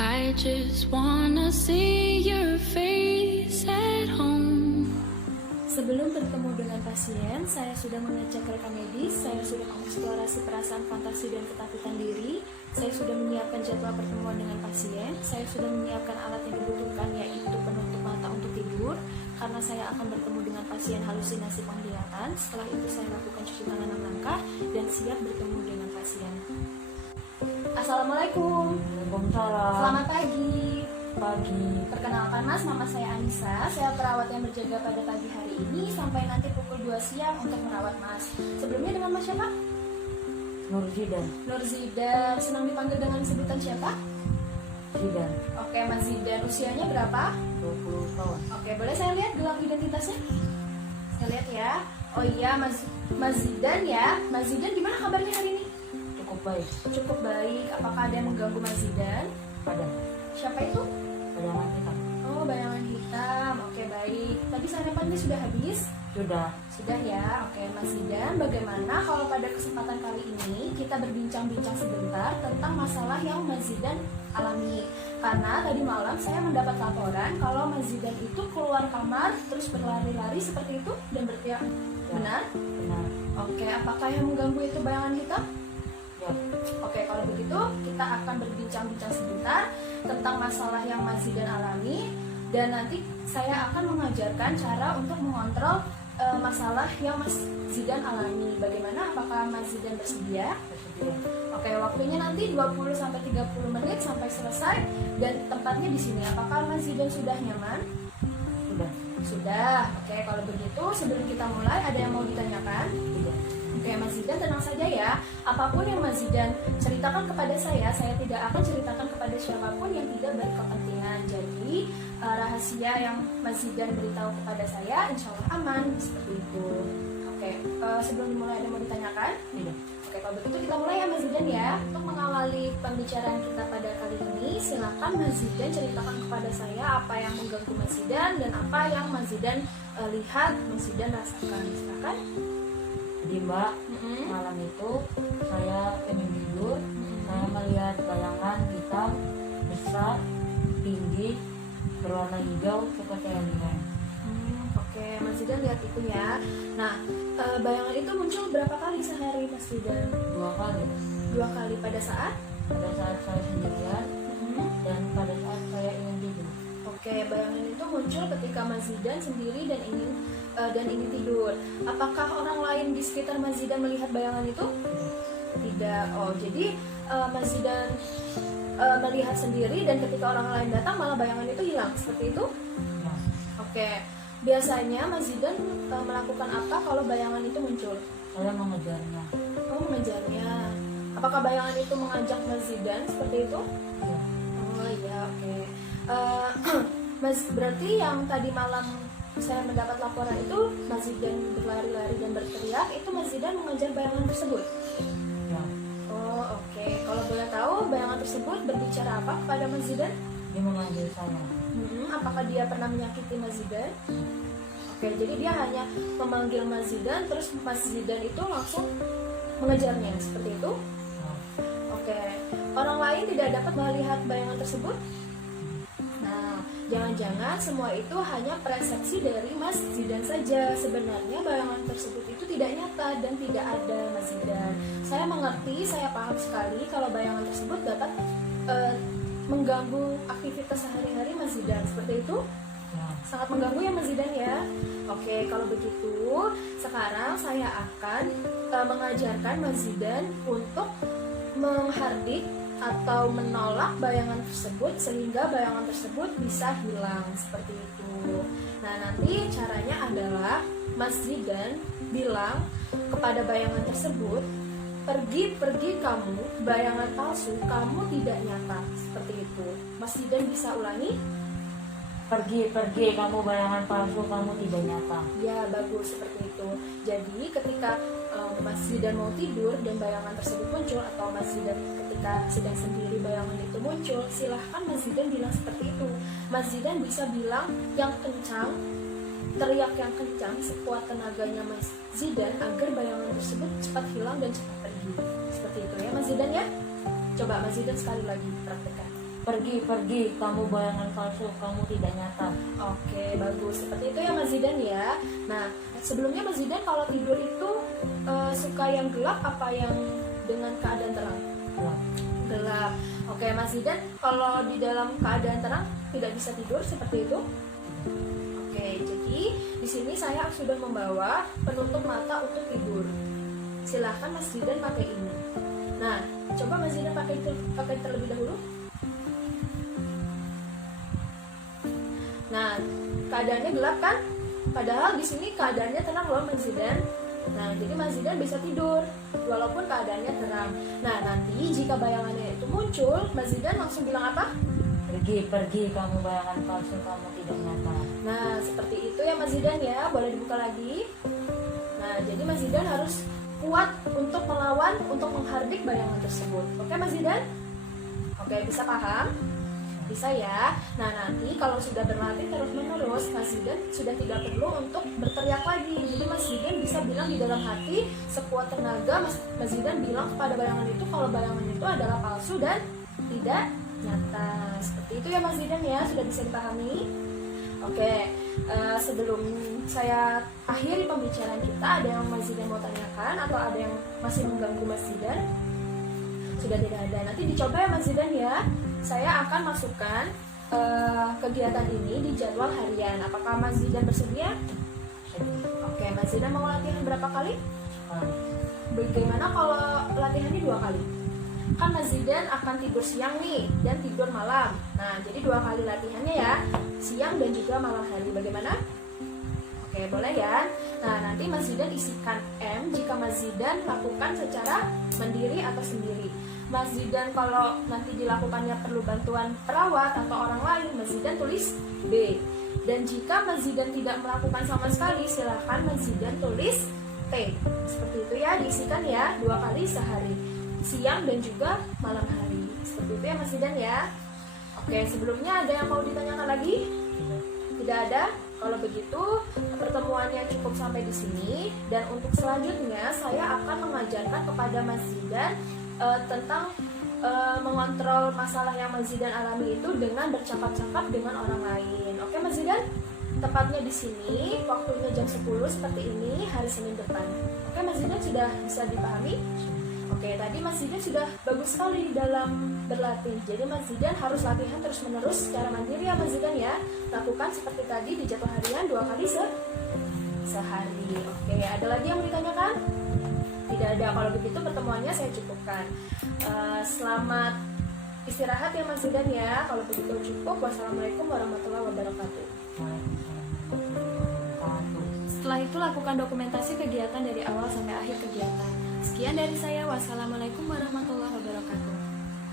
I just wanna see your face at home. Sebelum bertemu dengan pasien, saya sudah mengecek rekam medis, saya sudah mengeksplorasi perasaan fantasi dan ketakutan diri, saya sudah menyiapkan jadwal pertemuan dengan pasien, saya sudah menyiapkan alat yang dibutuhkan yaitu penutup mata untuk tidur, karena saya akan bertemu dengan pasien halusinasi penglihatan. Setelah itu saya lakukan cuci tangan 6 langkah dan siap bertemu dengan pasien. Assalamualaikum. Waalaikumsalam. Selamat pagi. Pagi. Perkenalkan Mas, nama saya Anissa. Saya perawat yang berjaga pada pagi hari ini sampai nanti pukul 2 siang untuk merawat Mas. Sebelumnya dengan Mas siapa? Nur Zidan. Nur Zidan. Senang dipanggil dengan sebutan siapa? Zidan. Oke, Mas Zidan. Usianya berapa? 20 tahun. Oke, boleh saya lihat gelang identitasnya? Saya lihat ya. Oh iya, Mas Zidan ya. Mas Zidan, gimana kabarnya hari ini? Cukup baik. Cukup baik. Apakah ada yang mengganggu Mas Zidan? Ada. Siapa itu? Bayangan hitam. Oh, bayangan hitam. Oke, baik. Tadi sarapannya sudah habis? Sudah. Sudah ya. Oke, Mas Zidan, bagaimana kalau pada kesempatan kali ini kita berbincang-bincang sebentar tentang masalah yang Mas Zidan alami? Karena tadi malam saya mendapat laporan kalau Mas Zidan itu keluar kamar terus berlari-lari seperti itu dan berteriak. Ya. Benar? Benar. Oke, apakah yang mengganggu itu bayangan hitam? Ya. Oke, kalau begitu kita akan berbincang-bincang sebentar tentang masalah yang Mas Zidan alami dan nanti saya akan mengajarkan cara untuk mengontrol masalah yang Mas Zidan alami. Bagaimana? Apakah Mas Zidan bersedia? Bersedia. Oke, waktunya nanti 20-30 menit sampai selesai dan tempatnya di sini. Apakah Mas Zidan sudah nyaman? Sudah. Sudah. Oke, kalau begitu sebelum kita mulai ada yang mau ditanyakan? Tidak. Oke, Mas Zidan tenang saja ya. Apapun yang Mas Zidan ceritakan kepada saya tidak akan ceritakan kepada siapapun yang tidak berkepentingan. Jadi rahasia yang Mas Zidan beritahu kepada saya, insya Allah aman seperti itu. Oke, sebelum dimulai ada yang mau ditanyakan? Tidak. Oke, kalau begitu kita mulai ya Mas Zidan ya. Untuk mengawali pembicaraan kita pada kali ini, silakan Mas Zidan ceritakan kepada saya apa yang mengganggu Mas Zidan dan apa yang Mas Zidan lihat, Mas Zidan rasakan. Silakan. Jadi Mbak, malam itu saya pengen tidur, saya melihat bayangan hitam besar, tinggi, berwarna hijau seperti alien. Oke, Mas Zidan lihat itu ya. Nah, bayangan itu muncul berapa kali sehari Mas Zidan? 2 kali. 2 kali pada saat? Pada saat saya sendirian dan pada saat saya ingin tidur. Oke, bayangan itu muncul ketika Mas Zidan sendiri dan ingin tidur. Apakah orang lain di sekitar Mas Zidan melihat bayangan itu? Tidak. Oh, jadi Mas Zidan melihat sendiri dan ketika orang lain datang malah bayangan itu hilang. Seperti itu? Ya. Oke. Biasanya Mas Zidan melakukan apa kalau bayangan itu muncul? Saya mengejarnya. Oh, mengejarnya. Apakah bayangan itu mengajak Mas Zidan seperti itu? Ya. Oh iya, oke. Mas, berarti yang tadi malam saya mendapat laporan itu Mas Zidan berlari-lari dan berteriak, itu Mas Zidan mengejar bayangan tersebut? Ya. Oh, oke. Kalau boleh tahu bayangan tersebut berbicara apa kepada Mas Zidan? Dia mengambil saya. Apakah dia pernah menyakiti Mas Zidan? Oke, jadi dia hanya memanggil Mas Zidan, terus Mas Zidan itu langsung mengejarnya, seperti itu? Ya. Oke, orang lain tidak dapat melihat bayangan tersebut? Nah, jangan-jangan semua itu hanya persepsi dari Mas Zidan saja. Sebenarnya bayangan tersebut itu tidak nyata dan tidak ada Mas Zidan. Saya mengerti, saya paham sekali kalau bayangan tersebut dapat mengganggu aktivitas sehari-hari Mas Zidan. Seperti itu? Ya. Sangat mengganggu ya Mas Zidan ya. Oke, kalau begitu sekarang saya akan mengajarkan Mas Zidan untuk menghardik atau menolak bayangan tersebut sehingga bayangan tersebut bisa hilang seperti itu. Nah, nanti caranya adalah Mas Zidan bilang kepada bayangan tersebut, pergi kamu, bayangan palsu, kamu tidak nyata, seperti itu. Mas Zidan bisa ulangi? Pergi kamu, bayangan palsu, kamu tidak nyata. Ya, bagus, seperti itu. Jadi ketika Mas Zidan mau tidur dan bayangan tersebut muncul, atau Mas Zidan ketika sedang sendiri bayangan itu muncul, silahkan Mas Zidan bilang seperti itu. Mas Zidan bisa bilang yang kencang, teriak yang kencang sekuat tenaganya Mas Zidan agar bayangan tersebut cepat hilang dan cepat pergi. Seperti itu ya Mas Zidan ya. Coba Mas Zidan sekali lagi praktekkan. Pergi, kamu bayangan palsu, kamu tidak nyata. Oke, bagus. Seperti itu ya Mas Zidan ya. Nah, sebelumnya Mas Zidan kalau tidur itu suka yang gelap apa yang dengan keadaan terang? Gelap. Gelap. Oke, Mas Zidan kalau di dalam keadaan terang tidak bisa tidur seperti itu? Oke, jadi di sini saya sudah membawa penutup mata untuk tidur. Silahkan Mas Zidan pakai ini. Nah, coba Mas Zidan pakai terlebih dahulu. Nah, keadaannya gelap kan? Padahal di sini keadaannya tenang loh Mas Zidan. Nah, jadi Mas Zidan bisa tidur walaupun keadaannya terang. Nah, nanti jika bayangannya itu muncul, Mas Zidan langsung bilang apa? Pergi, kamu bayangan palsu, kamu tidak nyata. Nah, seperti itu ya Mas Zidan ya. Boleh dibuka lagi. Nah, jadi Mas Zidan harus kuat untuk melawan, untuk menghardik bayangan tersebut. Oke Mas Zidan? Oke, bisa paham? Bisa ya. Nah, nanti kalau sudah berlatih terus-menerus, Mas Zidan sudah tidak perlu untuk berteriak lagi. Jadi Mas Zidan bisa bilang di dalam hati sekuat tenaga. Mas Zidan bilang kepada bayangan itu kalau bayangan itu adalah palsu dan tidak nyata. Seperti itu ya Mas Zidan ya. Sudah bisa dipahami? Oke, sebelum saya akhiri pembicaraan kita, ada yang Mas Zidan mau tanyakan atau ada yang masih mengganggu Mas Zidan? Sudah tidak ada. Nanti dicoba ya Mas Zidan ya. Saya akan masukkan kegiatan ini di jadwal harian. Apakah Mas Zidan bersedia? Oke, Mas Zidan mau latihan berapa kali? Bagaimana kalau latihannya 2 kali? Kan Mas Zidan akan tidur siang nih dan tidur malam. Nah, jadi 2 kali latihannya ya, siang dan juga malam hari. Bagaimana? Oke, boleh ya. Nah, nanti Mas Zidan isikan M jika Mas Zidan lakukan secara mandiri atau sendiri. Mas Zidan kalau nanti dilakukannya perlu bantuan perawat atau orang lain, Mas Zidan tulis B. Dan jika Mas Zidan tidak melakukan sama sekali, silakan Mas Zidan tulis T. Seperti itu ya, diisikan ya 2 kali sehari, siang dan juga malam hari. Seperti itu ya Mas Zidan ya. Oke, sebelumnya ada yang mau ditanyakan lagi? Tidak ada? Kalau begitu, pertemuannya cukup sampai di sini. Dan untuk selanjutnya, saya akan mengajarkan kepada Mas Zidan tentang mengontrol masalah yang Mas Zidan alami itu dengan bercakap-cakap dengan orang lain. Oke Mas Zidan? Tepatnya di sini, waktunya jam 10 seperti ini, hari Senin depan. Oke Mas Zidan, sudah bisa dipahami? Oke, tadi Mas Zidan sudah bagus sekali dalam berlatih. Jadi Mas Zidan harus latihan terus-menerus secara mandiri ya Mas Zidan ya. Lakukan seperti tadi di jadwal harian 2 kali sehari. Oke, ada lagi yang mau ditanyakan? Tidak ada. Kalau begitu pertemuannya saya cukupkan. Selamat istirahat ya Mas Zidan ya. Kalau begitu cukup. Wassalamualaikum warahmatullahi wabarakatuh. Setelah itu lakukan dokumentasi kegiatan dari awal sampai akhir kegiatan. Sekian dari saya. Wassalamualaikum warahmatullahi wabarakatuh.